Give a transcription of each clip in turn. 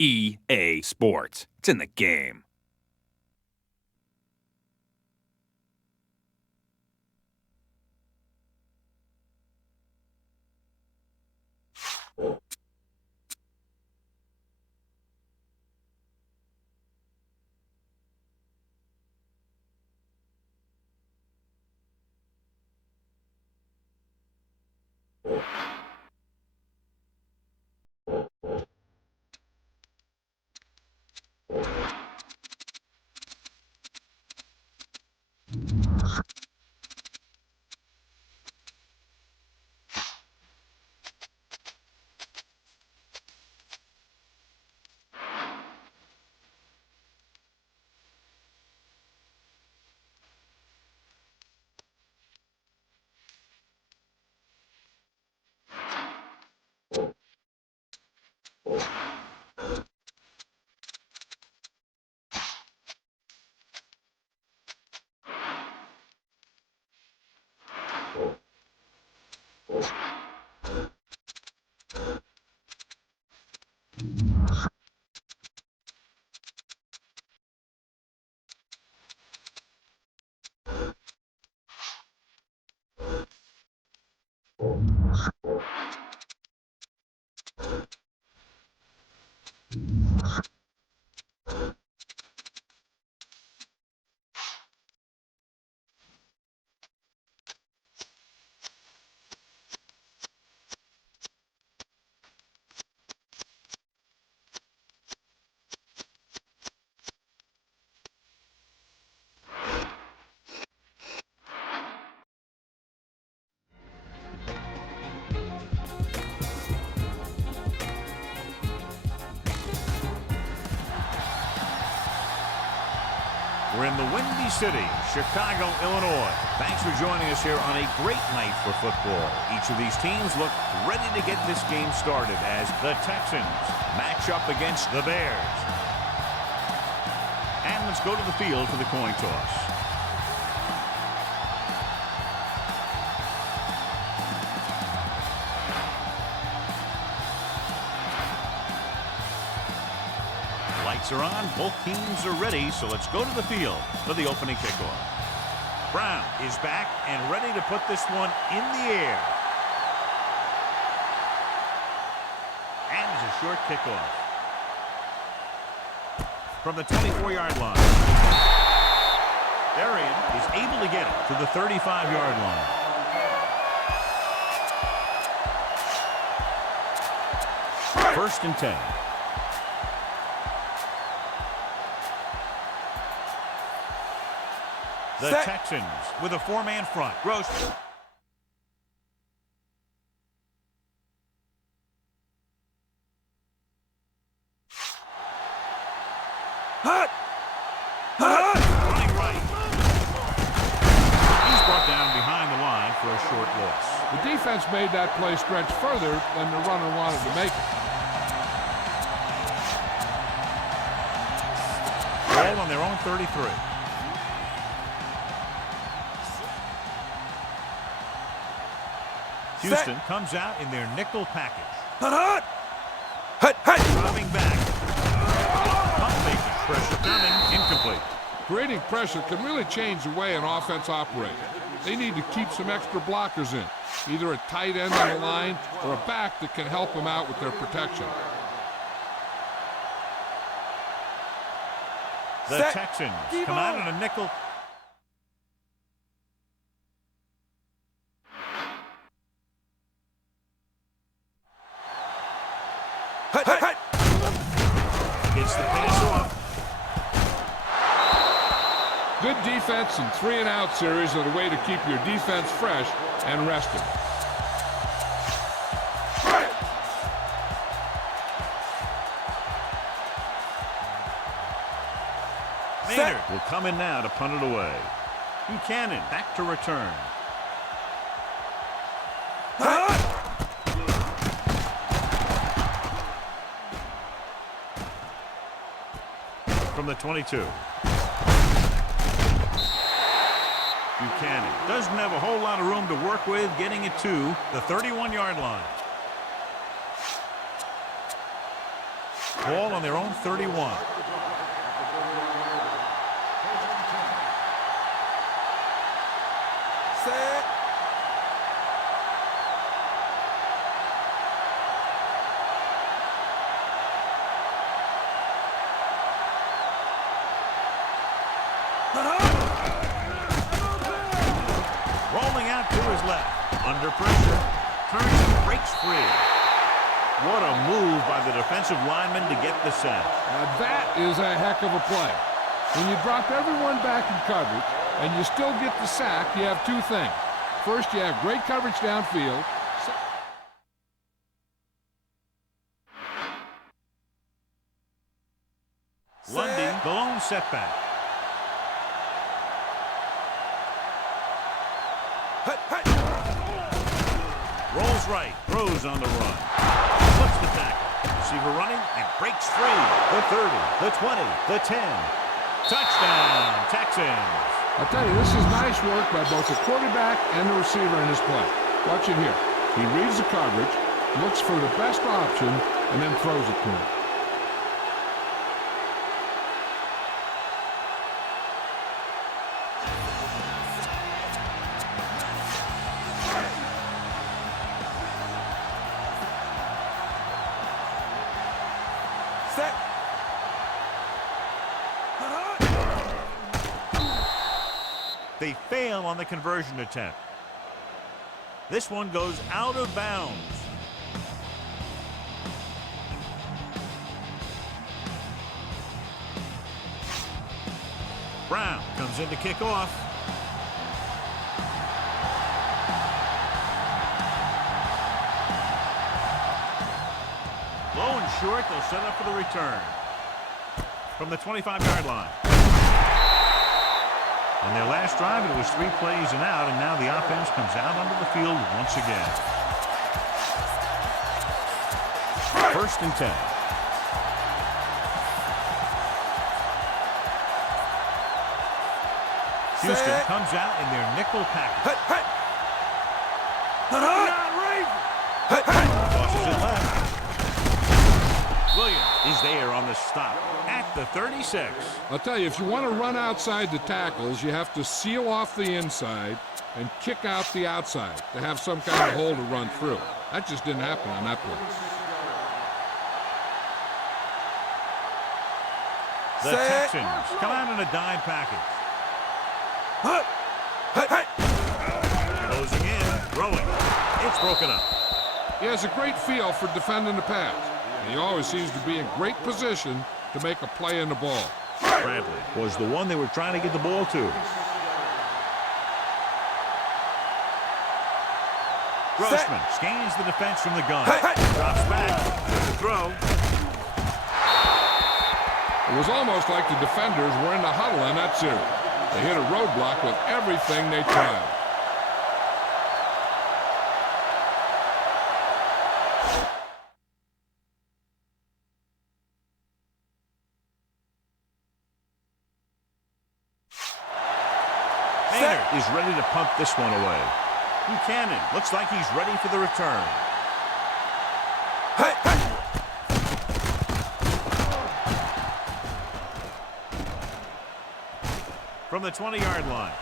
EA Sports. It's in the game. We're in the Windy City, Chicago, Illinois. Thanks for joining us here on a great night for football. Each of these teams look ready to get this game started as the Texans match up against the Bears. And let's go to the field for the coin toss. Lights are on, both teams are ready, so let's go to the field for the opening kickoff. Brown is back and ready to put this one in the air. And it's a short kickoff. From the 24-yard line. Arian is able to get it to the 35-yard line. First and 10. The Texans with a four-man front. Gross. Hut! Running right. He's brought down behind the line for a short loss. The defense made that play stretch further than the runner wanted to make it. Ball on their own 33. Houston comes out in their nickel package. Hut! Hut! Hut! Dropping back. Pump faking. Pressure coming. Incomplete. Creating pressure can really change the way an offense operates. They need to keep some extra blockers in, either a tight end on the line or a back that can help them out with their protection. The Texans come out in a nickel. Hut! Hut! Gets the pass off. Good defense and 3-and-out series are the way to keep your defense fresh and rested. Maynard will come in now to punt it away. Buchanan back to return. From the 22. Buchanan doesn't have a whole lot of room to work with, getting it to the 31-yard line. Ball on their own 31. Set. Rolling out to his left. Under pressure. Turns and breaks free. What a move by the defensive lineman to get the sack. Now that is a heck of a play. When you drop everyone back in coverage and you still get the sack, you have two things. First, you have great coverage downfield. Lundy, the lone setback. Rolls right, throws on the run. Flips the tackle. Receiver running and breaks free. The 30, the 20, the 10. Touchdown, Texans. I'll tell you, this is nice work by both the quarterback and the receiver in this play. Watch it here. He reads the coverage, looks for the best option, and then throws it to him. Set. They fail on the conversion attempt. This one goes out of bounds. Brown comes in to kick off. Low and short, they'll set up for the return. From the 25-yard line. On their last drive, it was 3 plays and out, and now the offense comes out onto the field once again. 1st and 10. Houston comes out in their nickel package. Tosses it left. Williams is there on the stop at the 36. I'll tell you, if you want to run outside the tackles, you have to seal off the inside and kick out the outside to have some kind of hole to run through. That just didn't happen on that play. The Texans come out in a dime package. Closing in, throwing. It's broken up. He has a great feel for defending the pass. And he always seems to be in great position to make a play in the ball. Bradley was the one they were trying to get the ball to. Grossman scans the defense from the gun. Drops back with the throw. It was almost like the defenders were in the huddle on that series. They hit a roadblock with everything they tried. Maynard is ready to pump this one away. Buchanan looks like he's ready for the return. From the 20-yard line.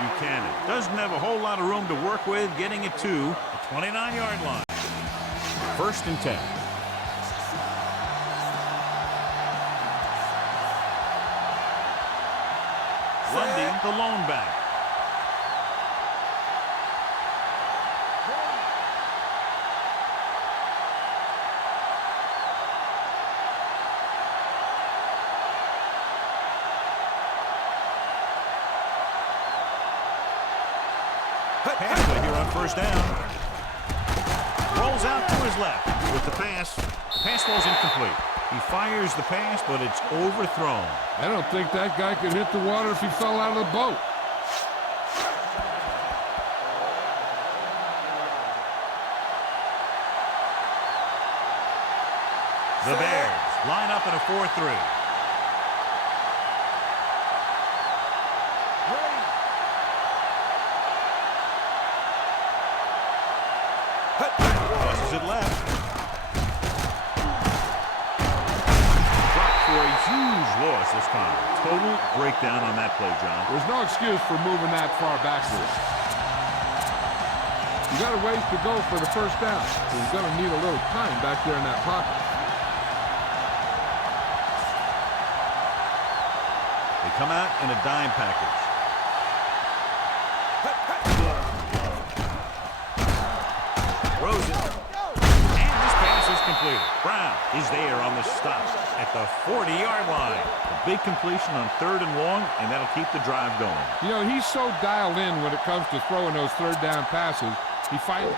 Buchanan doesn't have a whole lot of room to work with, getting it to the 29-yard line. 1st and 10. Lundy, the lone back. Pass play here on 1st down. Rolls out to his left with the pass. The pass falls incomplete. He fires the pass, but it's overthrown. I don't think that guy could hit the water if he fell out of the boat. The Bears line up in a 4-3. lost this time. Total breakdown on that play, John. There's no excuse for moving that far backwards. You got a ways to go for the first down, so you're going to need a little time back there in that pocket. They come out in a dime package. Throws it. And this pass is completed. Brown is there on the stop at the 40-yard line. A big completion on 3rd and long, and that'll keep the drive going. You know, he's so dialed in when it comes to throwing those 3rd down passes. He finally...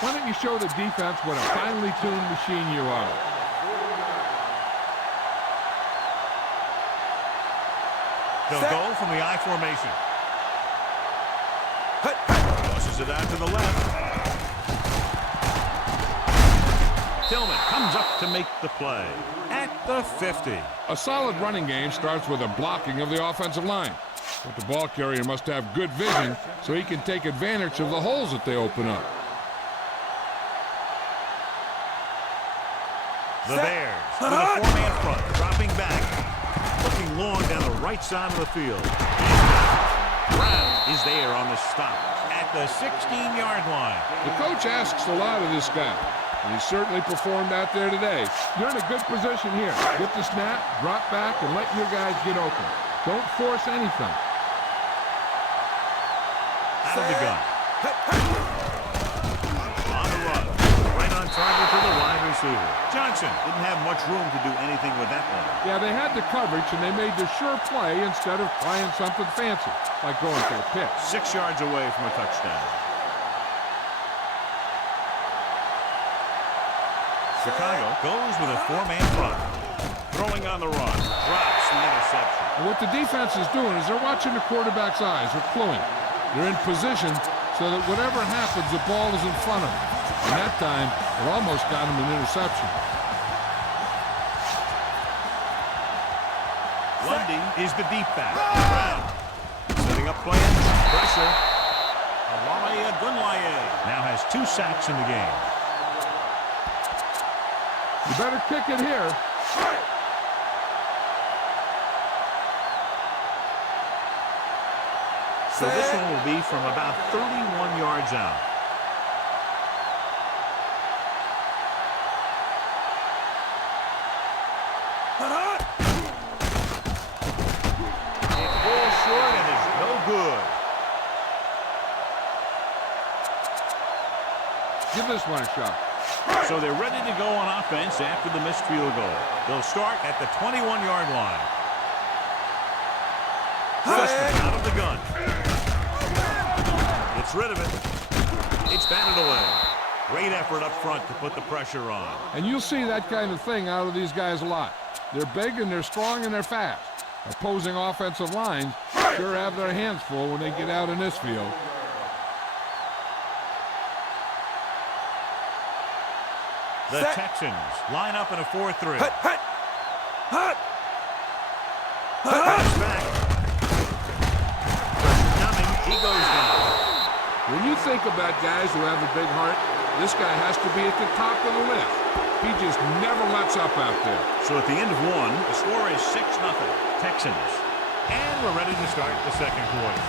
Why don't you show the defense what a finely tuned machine you are? They'll go from the I formation. Tosses it out to the left. Tillman comes up to make the play at the 50. A solid running game starts with a blocking of the offensive line. But the ball carrier must have good vision so he can take advantage of the holes that they open up. The Bears with a 4-man front, dropping back, looking long down the right side of the field. Brown is there on the stop at the 16-yard line. The coach asks a lot of this guy, and he certainly performed out there today. You're in a good position here. Get the snap, drop back, and let your guys get open. Don't force anything. Out of the gun. On the run. Right on target to the wide receiver. Johnson didn't have much room to do anything with that one. Yeah, they had the coverage, and they made the sure play instead of trying something fancy, like going for a pick. 6 yards away from a touchdown. Chicago goes with a 4-man front. Throwing on the run. Drops the interception. And what the defense is doing is they're watching the quarterback's eyes. They're cluing. They're in position so that whatever happens, the ball is in front of them. And that time, it almost got him an interception. Lundy is the deep back. Brown setting up plans. Pressure. Awalaya Gunlaye now has 2 sacks in the game. You better kick it here. So this one will be from about 31 yards out. It falls short and is no good. Give this one a shot. So they're ready to go on offense after the missed field goal. They'll start at the 21-yard line. Sussman out of the gun. Gets rid of it. It's batted away. Great effort up front to put the pressure on. And you'll see that kind of thing out of these guys a lot. They're big and they're strong and they're fast. Opposing offensive lines sure have their hands full when they get out in this field. The Texans line up in a 4-3. Pass back. Pressure coming. He goes down. When you think about guys who have a big heart, this guy has to be at the top of the list. He just never lets up out there. So at the end of one, the score is 6-0. Texans. And we're ready to start the second quarter.